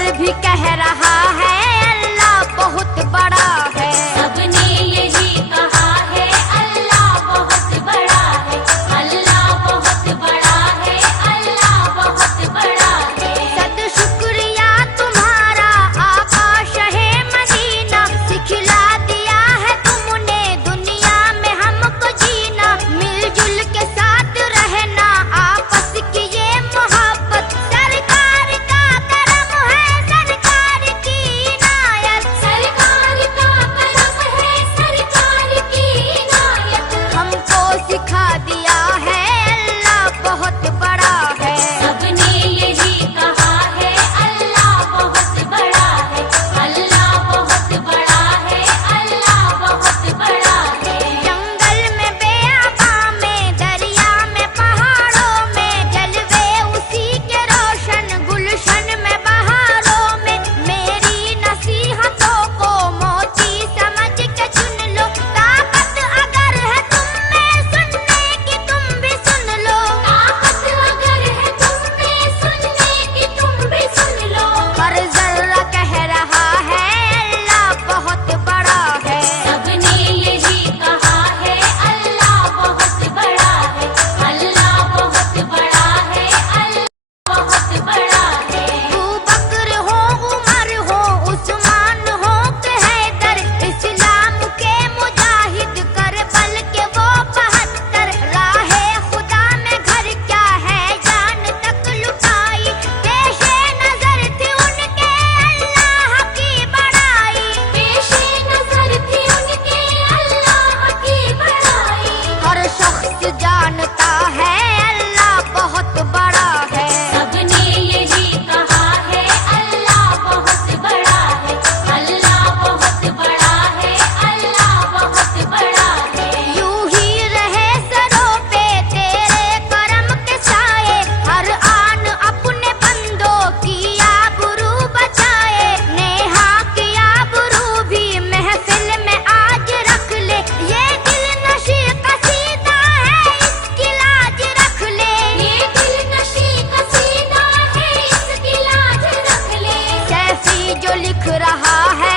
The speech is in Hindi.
पर भी कह रहा है अल्लाह बहुत बड़ा है। सबने यही कहा है अल्लाह बहुत बड़ा है, अल्लाह बहुत बड़ा है, अल्लाह बहुत बड़ा है। सद शुक्रिया तुम्हारा आका शहे मदीना, सिखला दिया है तुमने दुनिया में हमको जीना। मिलजुल के साथ रहना आपस की ये मोहब्बत, सरकार का करम है सरकार की इनायत। सरकार का करम है सरकार की इनायत। हमको सिखा दिया है अल्लाह बहुत बड़ा है। सबने यही कहा है अल्लाह बहुत बड़ा है, अल्लाह बहुत बड़ा है, अल्लाह बहुत बड़ा है। जंगल में बेआबा में दरिया में पहाड़ों में जलवे उसी के रोशन गुलशन में बहारों में। मेरी नसीहतों को मोती समझ के चुन लो, ताकत अगर है तुम में सुनने की तुम भी सुन लो। ताकत अगर है तुम में सुनने की तुम भी सुन लो। हर जर्रा कह रहा है अल्लाह बहुत बड़ा है। सबने यही कहा है अल्लाह बहुत बड़ा है, अल्लाह बहुत बड़ा है, अल्लाह बहुत बड़ा है। अबू बकर हो उमर हो उस्मान हो के हैदर, इस्लाम के मुजाहिद करबल के वो 72। राहे खुदा में घर क्या है जान तक लुटाई, पेशे नजर थी उनके अल्लाह की बड़ाई। पेशे नजर थी उनके अल्लाह की बड़ाई। हर शख्स जानता है अल्लाह बहुत बड़ा है। सबने यही कहा है अल्लाह बहुत बड़ा है, अल्लाह बहुत बड़ा है, अल्लाह बहुत बड़ा है। यूं ही रहे सरों पे तेरे करम के साए, हर आन अपने बंदों की आबरू बचाए। नेहा की आबरू भी महफिल में आज रख ले, ये दिल नशी कसीदा है इसकी लाज रख ले। ये दिल नशी कसीदा है इसकी लाज रख ले। सैफी जो लिख रहा है